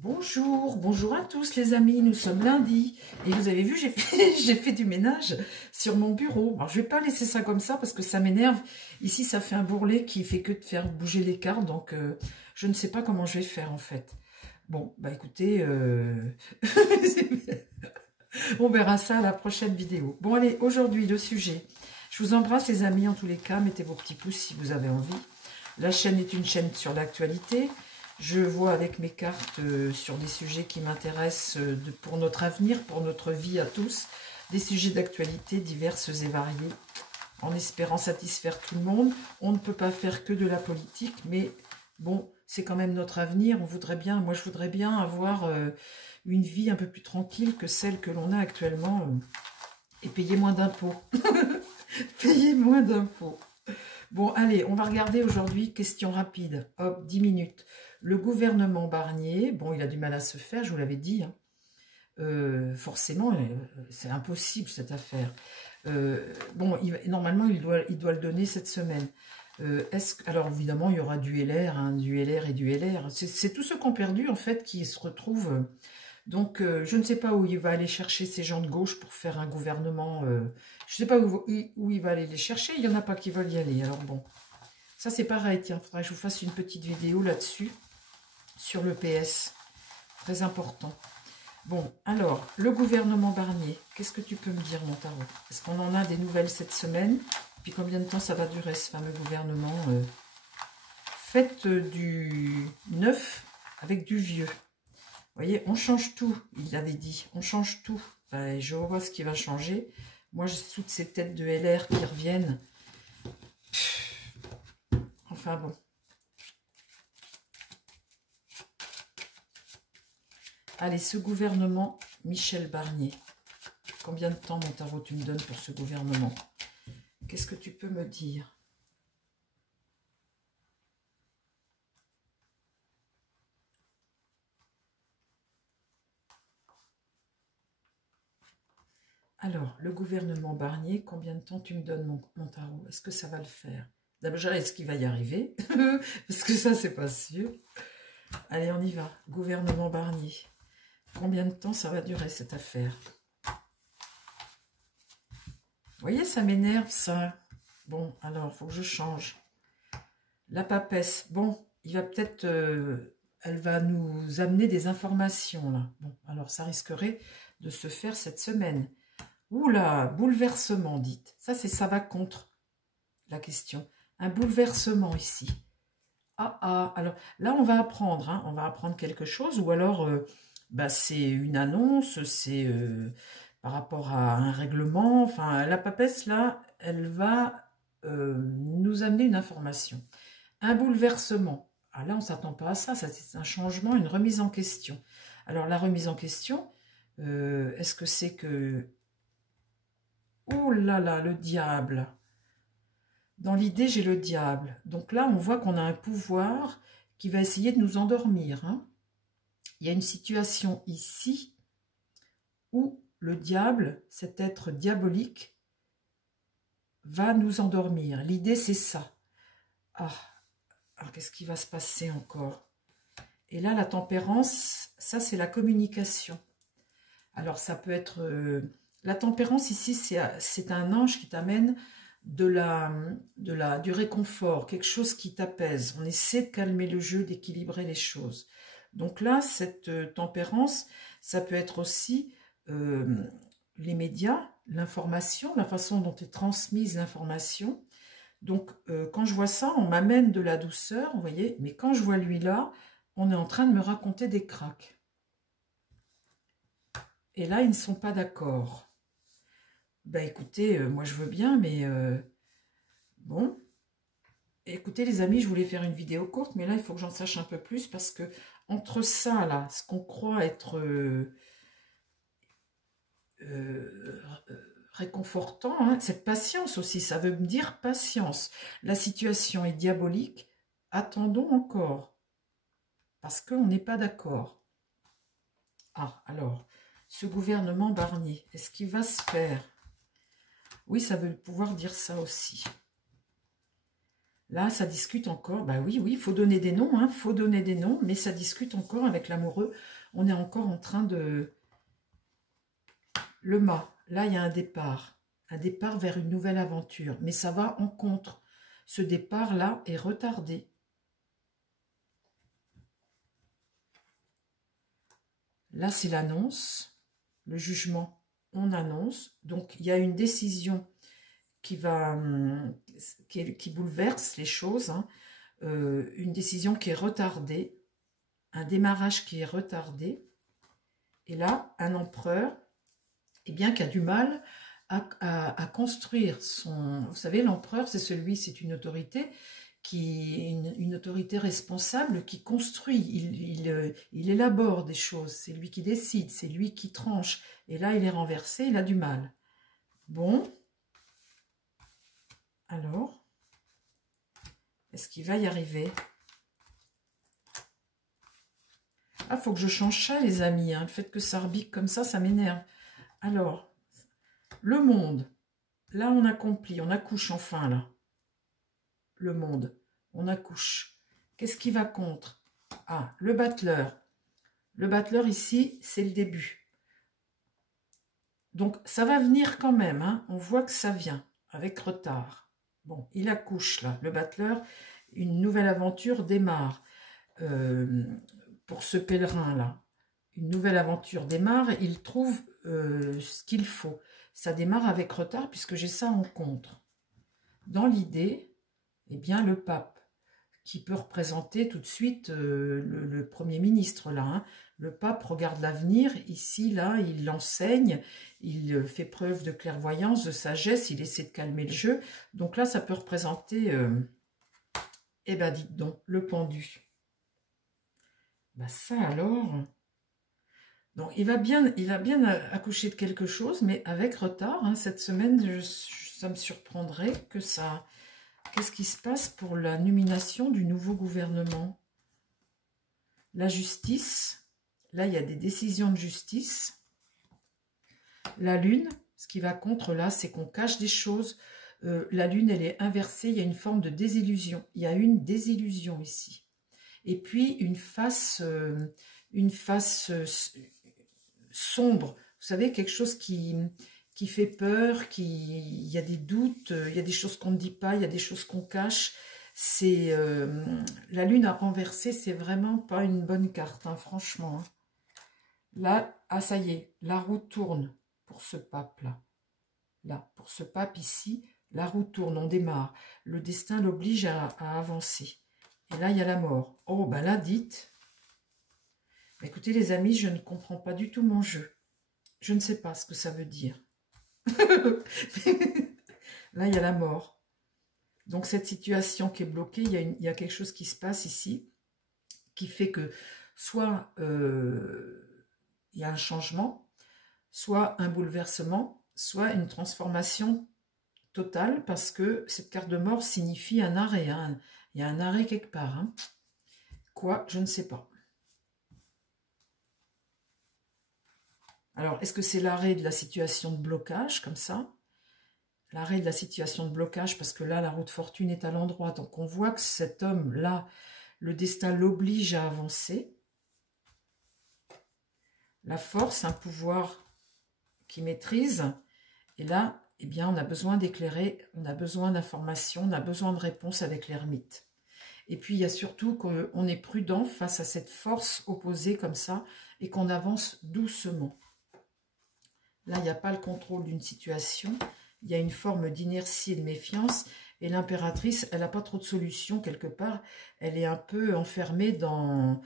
Bonjour, bonjour à tous les amis, nous sommes lundi et vous avez vu j'ai fait du ménage sur mon bureau. Alors je vais pas laisser ça comme ça parce que ça m'énerve. Ici ça fait un bourrelet qui fait que de faire bouger les cartes, donc je ne sais pas comment je vais faire en fait. Bon bah écoutez, on verra ça à la prochaine vidéo. Bon allez, aujourd'hui le sujet. Je vous embrasse les amis en tous les cas, mettez vos petits pouces si vous avez envie. La chaîne est une chaîne sur l'actualité. Je vois avec mes cartes sur des sujets qui m'intéressent pour notre avenir, pour notre vie à tous, des sujets d'actualité diverses et variés, en espérant satisfaire tout le monde. On ne peut pas faire que de la politique, mais bon, c'est quand même notre avenir. On voudrait bien, moi je voudrais bien avoir une vie un peu plus tranquille que celle que l'on a actuellement et payer moins d'impôts. Payer moins d'impôts. Bon, allez, on va regarder aujourd'hui, question rapide, hop, 10 minutes. Le gouvernement Barnier, bon, il a du mal à se faire, je vous l'avais dit, hein. Forcément, c'est impossible cette affaire. Bon, normalement, il doit le donner cette semaine. Alors, évidemment, il y aura du LR, hein, du LR et du LR. C'est tous ceux qui ont perdu, en fait, qui se retrouvent... Donc, je ne sais pas où il va aller chercher ces gens de gauche pour faire un gouvernement. Je ne sais pas où il va aller les chercher. Il n'y en a pas qui veulent y aller. Alors bon, ça c'est pareil. Tiens, il faudrait que je vous fasse une petite vidéo là-dessus, sur le PS. Très important. Bon, alors, le gouvernement Barnier, qu'est-ce que tu peux me dire, mon tarot? Est-ce qu'on en a des nouvelles cette semaine? Puis combien de temps ça va durer, ce fameux gouvernement? Faites du neuf avec du vieux. Vous voyez, on change tout, il avait dit, on change tout. Ben, je vois ce qui va changer. Moi, j'ai toutes ces têtes de LR qui reviennent. Enfin bon. Allez, ce gouvernement, Michel Barnier. Combien de temps, mon tarot, tu me donnes pour ce gouvernement? Qu'est-ce que tu peux me dire? Alors, le gouvernement Barnier, combien de temps tu me donnes mon tarot? Est-ce que ça va le faire? D'abord, est-ce qu'il va y arriver? Parce que ça, c'est pas sûr. Allez, on y va. Gouvernement Barnier. Combien de temps ça va durer, cette affaire? Vous voyez, ça m'énerve, ça. Bon, alors, il faut que je change. La papesse. Bon, il va peut-être... elle va nous amener des informations, là. Bon, alors, ça risquerait de se faire cette semaine. Oula, bouleversement, dites. Ça va contre la question. Un bouleversement ici. Ah, alors là, on va apprendre, hein, on va apprendre quelque chose, ou alors, bah, c'est une annonce, c'est par rapport à un règlement. Enfin, la papesse, là, elle va nous amener une information. Un bouleversement. Ah, là, on ne s'attend pas à ça, c'est un changement, une remise en question. Alors, la remise en question, est-ce que c'est que... Oh là là, le diable. Dans l'idée, j'ai le diable. Donc là, on voit qu'on a un pouvoir qui va essayer de nous endormir, hein. Il y a une situation ici où le diable, cet être diabolique, va nous endormir. L'idée, c'est ça. Ah, alors qu'est-ce qui va se passer encore? Et là, la tempérance, ça, c'est la communication. Alors, ça peut être... la tempérance, ici, c'est un ange qui t'amène du réconfort, quelque chose qui t'apaise. On essaie de calmer le jeu, d'équilibrer les choses. Donc là, cette tempérance, ça peut être aussi les médias, l'information, la façon dont est transmise l'information. Donc, quand je vois ça, on m'amène de la douceur, vous voyez, mais quand je vois lui là, on est en train de me raconter des cracks. Et là, ils ne sont pas d'accord. Ben écoutez, moi je veux bien, mais bon. Écoutez les amis, je voulais faire une vidéo courte, mais là il faut que j'en sache un peu plus parce que entre ça là, ce qu'on croit être réconfortant, hein, cette patience aussi, ça veut me dire patience. La situation est diabolique, attendons encore, parce qu'on n'est pas d'accord. Ah, alors, ce gouvernement Barnier, est-ce qu'il va se faire? Oui, ça veut pouvoir dire ça aussi. Là, ça discute encore. Bah oui, il faut donner des noms, hein, faut donner des noms, mais ça discute encore avec l'amoureux. On est encore en train de... Le mât, là, il y a un départ vers une nouvelle aventure, mais ça va en contre. Ce départ-là est retardé. Là, c'est l'annonce, le jugement, on annonce. Donc, il y a une décision qui bouleverse les choses, hein. Une décision qui est retardée, un démarrage qui est retardé. Et là, un empereur, eh bien, qui a du mal à construire son... Vous savez, l'empereur, c'est une autorité une autorité responsable qui construit, il élabore des choses, c'est lui qui décide, c'est lui qui tranche. Et là, il est renversé, il a du mal. Bon, alors, est-ce qu'il va y arriver? Ah, faut que je change ça, les amis, hein. Le fait que ça rebique comme ça m'énerve. Alors, le monde, là, on accomplit, on accouche enfin, là. Le monde, on accouche. Qu'est-ce qui va contre? Ah, le battleur. Le battleur ici, c'est le début. Donc, ça va venir quand même, hein. On voit que ça vient, avec retard. Bon, il accouche là, le battleur. Une nouvelle aventure démarre pour ce pèlerin-là. Une nouvelle aventure démarre, il trouve ce qu'il faut. Ça démarre avec retard puisque j'ai ça en contre. Dans l'idée... Eh bien, le pape, qui peut représenter tout de suite le Premier ministre, là. Hein. Le pape regarde l'avenir, ici, là, il l'enseigne, il fait preuve de clairvoyance, de sagesse, il essaie de calmer le jeu. Donc là, ça peut représenter, eh ben, dites donc, le pendu. Ben ça, alors... Donc, il va bien accoucher de quelque chose, mais avec retard. Hein. Cette semaine, ça me surprendrait que ça... Qu'est-ce qui se passe pour la nomination du nouveau gouvernement? La justice, là il y a des décisions de justice. La lune, ce qui va contre là, c'est qu'on cache des choses. La lune, elle est inversée, il y a une forme de désillusion. Il y a une désillusion ici. Et puis une face sombre. Vous savez, quelque chose qui fait peur, il y a des doutes, il y a des choses qu'on ne dit pas, il y a des choses qu'on cache. C'est la lune à renverser, c'est vraiment pas une bonne carte, hein, franchement. Hein. Là, ah ça y est, la roue tourne pour ce pape-là. Là, pour ce pape ici, la roue tourne, on démarre. Le destin l'oblige à avancer. Et là, il y a la mort. Oh, ben là, dites. Écoutez, les amis, je ne comprends pas du tout mon jeu. Je ne sais pas ce que ça veut dire. Là, il y a la mort. Donc, cette situation qui est bloquée, il y a quelque chose qui se passe ici, qui fait que soit il y a un changement, soit un bouleversement, soit une transformation totale, parce que cette carte de mort signifie un arrêt. Hein. Il y a un arrêt quelque part. Hein. Quoi? Je ne sais pas. Alors, est-ce que c'est l'arrêt de la situation de blocage, comme ça? L'arrêt de la situation de blocage, parce que là, la roue de fortune est à l'endroit. Donc, on voit que cet homme-là, le destin l'oblige à avancer. La force, un pouvoir qui maîtrise. Et là, eh bien, on a besoin d'éclairer, on a besoin d'informations, on a besoin de réponses avec l'ermite. Et puis, il y a surtout qu'on est prudent face à cette force opposée comme ça et qu'on avance doucement. Là, il n'y a pas le contrôle d'une situation. Il y a une forme d'inertie et de méfiance. Et l'impératrice, elle n'a pas trop de solutions quelque part. Elle est un peu enfermée par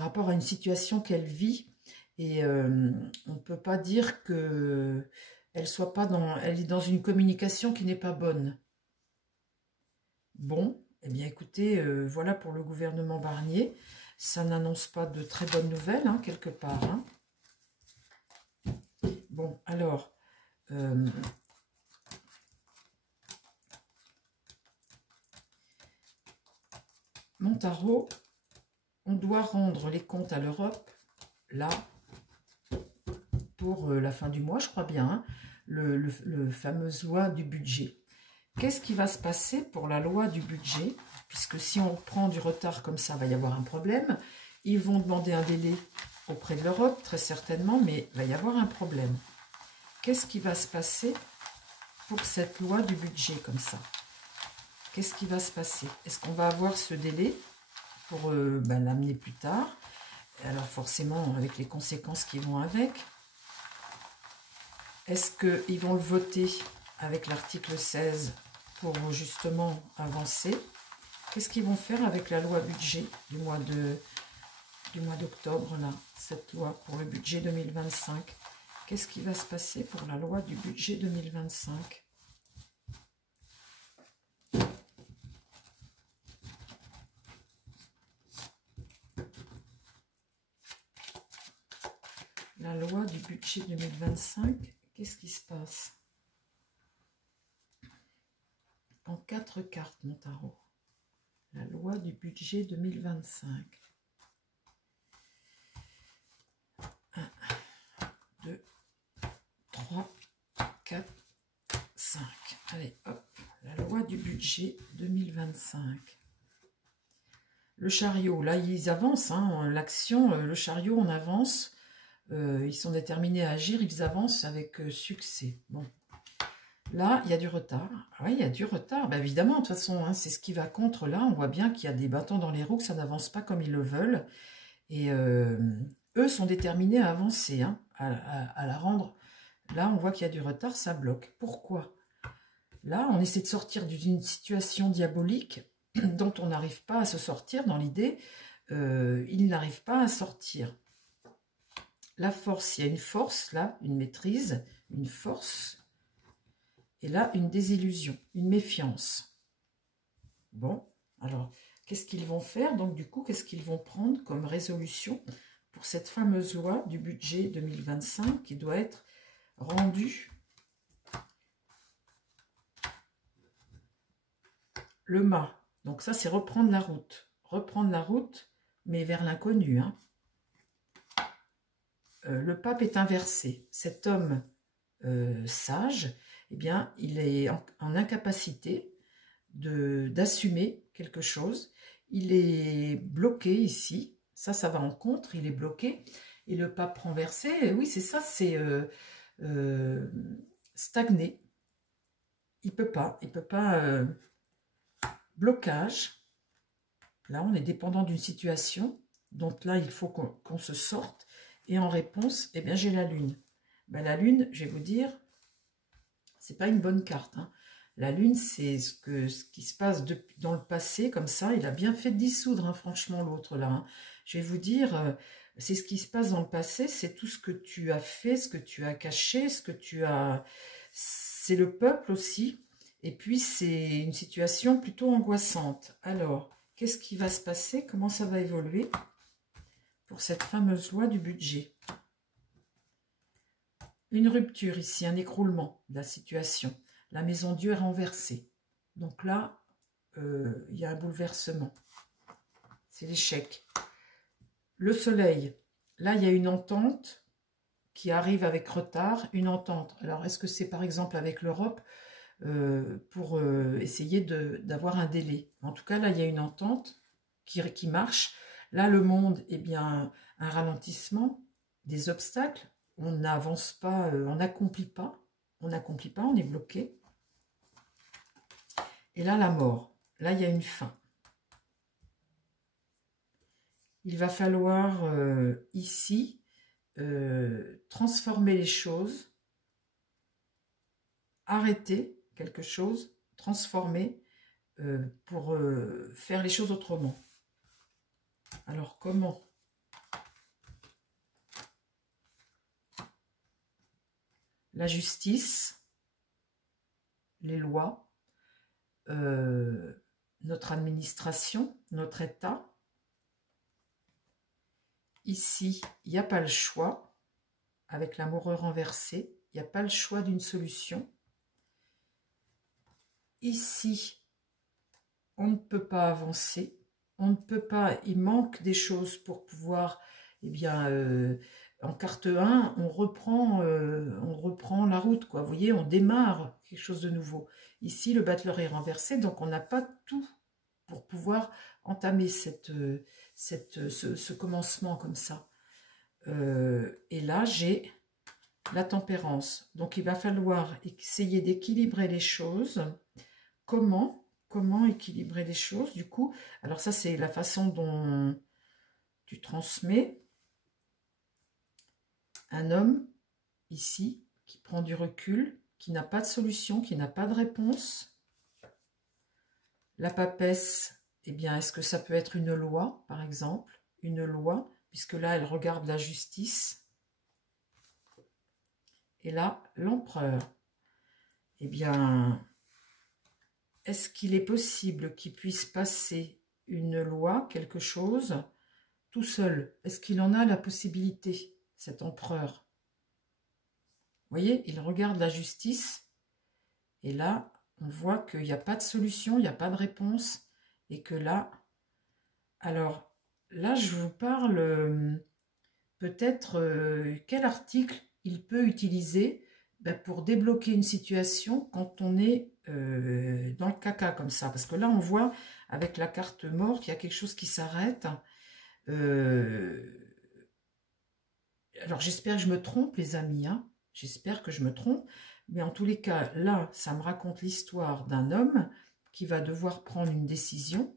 rapport à une situation qu'elle vit. Et on ne peut pas dire qu'elle soit pas elle est dans une communication qui n'est pas bonne. Bon, eh bien écoutez, voilà pour le gouvernement Barnier. Ça n'annonce pas de très bonnes nouvelles, hein, quelque part. Hein. Bon, alors, mon tarot, on doit rendre les comptes à l'Europe, là, pour la fin du mois, je crois bien, hein, le fameux loi du budget. qu'est-ce qui va se passer pour la loi du budget? Puisque si on prend du retard comme ça, il va y avoir un problème. Ils vont demander un délai auprès de l'Europe, très certainement, mais il va y avoir un problème. Qu'est-ce qui va se passer pour cette loi du budget comme ça? Qu'est-ce qui va se passer? Est-ce qu'on va avoir ce délai pour l'amener plus tard? Alors forcément, avec les conséquences qui vont avec. Est-ce qu'ils vont le voter avec l'article 16 pour justement avancer? Qu'est-ce qu'ils vont faire avec la loi budget du mois d'octobre, là, cette loi pour le budget 2025? Qu'est-ce qui va se passer pour la loi du budget 2025? La loi du budget 2025, qu'est-ce qui se passe? En 4 cartes, mon tarot. La loi du budget 2025. 1, 2, 3, 4, 5. Allez, hop. La loi du budget 2025. Le chariot, là, ils avancent. Hein, l'action, le chariot, on avance. Ils sont déterminés à agir, ils avancent avec succès. Bon. Là, il y a du retard. Oui, il y a du retard. Ben, évidemment, de toute façon, hein, c'est ce qui va contre. Là, on voit bien qu'il y a des bâtons dans les roues, que ça n'avance pas comme ils le veulent. Et eux sont déterminés à avancer, hein, à la rendre. Là, on voit qu'il y a du retard, ça bloque. Pourquoi? Là, on essaie de sortir d'une situation diabolique dont on n'arrive pas à se sortir dans l'idée. Ils n'arrivent pas à sortir. La force, il y a une force, là, une maîtrise, une force. Et là, une désillusion, une méfiance. Bon, alors, qu'est-ce qu'ils vont faire? Donc, du coup, qu'est-ce qu'ils vont prendre comme résolution pour cette fameuse loi du budget 2025 qui doit être rendue? Le mât. Donc, ça, c'est reprendre la route. Reprendre la route, mais vers l'inconnu, hein. Le pape est inversé. Cet homme sage, eh bien, il est en incapacité d'assumer quelque chose. Il est bloqué ici. Ça va en contre. Il est bloqué. Et le pape renversé, oui, c'est ça, c'est stagné. Il peut pas. Blocage. Là, on est dépendant d'une situation. Donc là, il faut qu'on se sorte. Et en réponse, eh bien, j'ai la lune. Ben, la lune, je vais vous dire, c'est pas une bonne carte. Hein. La lune, c'est ce qui se passe dans le passé, comme ça. Il a bien fait de dissoudre, hein, franchement, l'autre là. Hein. Je vais vous dire, c'est ce qui se passe dans le passé, c'est tout ce que tu as fait, ce que tu as caché, ce que tu as... C'est le peuple aussi. Et puis, c'est une situation plutôt angoissante. Alors, qu'est-ce qui va se passer? Comment ça va évoluer pour cette fameuse loi du budget? Une rupture ici, un écroulement de la situation. La maison Dieu est renversée. Donc là, il y a un bouleversement. C'est l'échec. Le soleil. Là, il y a une entente qui arrive avec retard. Une entente. Alors, est-ce que c'est par exemple avec l'Europe pour essayer d'avoir un délai? En tout cas, là, il y a une entente qui marche. Là, le monde, eh bien, un ralentissement, des obstacles. On n'avance pas, on n'accomplit pas, on est bloqué. Et là, la mort. Là, il y a une fin. Il va falloir ici transformer les choses, arrêter quelque chose, transformer pour faire les choses autrement. Alors, comment ? La justice, les lois, notre administration, notre État. Ici, il n'y a pas le choix, avec l'amoureux renversé, il n'y a pas le choix d'une solution. Ici, on ne peut pas avancer, on ne peut pas, il manque des choses pour pouvoir, eh bien, en carte 1, on reprend la route, quoi. Vous voyez, on démarre quelque chose de nouveau. Ici, le battleur est renversé, donc on n'a pas tout pour pouvoir entamer ce commencement comme ça. Et là, j'ai la tempérance. Donc, il va falloir essayer d'équilibrer les choses. Comment équilibrer les choses, du coup? Alors ça, c'est la façon dont tu transmets. Un homme, ici, qui prend du recul, qui n'a pas de solution, qui n'a pas de réponse. La papesse, eh bien, est-ce que ça peut être une loi, par exemple? Une loi, puisque là, elle regarde la justice. Et là, l'empereur. Eh bien, est-ce qu'il est possible qu'il puisse passer une loi, quelque chose, tout seul? Est-ce qu'il en a la possibilité, cet empereur? Vous voyez, il regarde la justice, et là, on voit qu'il n'y a pas de solution, il n'y a pas de réponse, et que là, alors, là, je vous parle peut-être quel article il peut utiliser pour débloquer une situation quand on est dans le caca comme ça. Parce que là, on voit avec la carte mort qu'il y a quelque chose qui s'arrête. Alors, j'espère que je me trompe, les amis, hein. J'espère que je me trompe. Mais en tous les cas, là, ça me raconte l'histoire d'un homme qui va devoir prendre une décision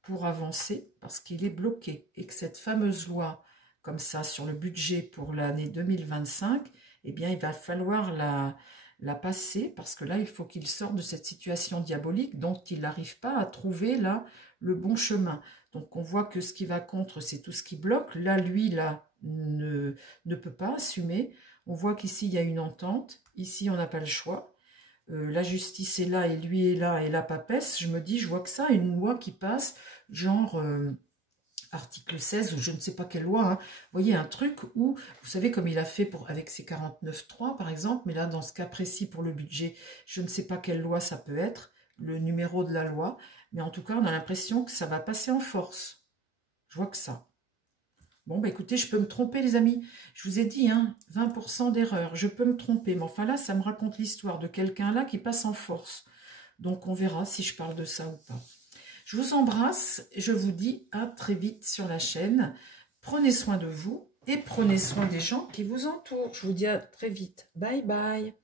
pour avancer parce qu'il est bloqué. Et que cette fameuse loi, comme ça, sur le budget pour l'année 2025, eh bien, il va falloir la passer parce que là, il faut qu'il sorte de cette situation diabolique dont il n'arrive pas à trouver, là, le bon chemin. Donc, on voit que ce qui va contre, c'est tout ce qui bloque. Là, lui, là, ne peut pas assumer. On voit qu'ici, il y a une entente. Ici, on n'a pas le choix. La justice est là et lui est là et la papesse. Je me dis, je vois que ça, une loi qui passe, genre article 16 ou je ne sais pas quelle loi. Hein. Vous voyez, un truc où, vous savez, comme il a fait avec ses 49.3 par exemple, mais là, dans ce cas précis pour le budget, je ne sais pas quelle loi ça peut être, le numéro de la loi, mais en tout cas, on a l'impression que ça va passer en force. Je vois que ça. Bon, bah écoutez, je peux me tromper, les amis. Je vous ai dit, hein, 20% d'erreur. Je peux me tromper, mais enfin là, ça me raconte l'histoire de quelqu'un là qui passe en force. Donc, on verra si je parle de ça ou pas. Je vous embrasse et je vous dis à très vite sur la chaîne. Prenez soin de vous et prenez soin des gens qui vous entourent. Je vous dis à très vite. Bye bye.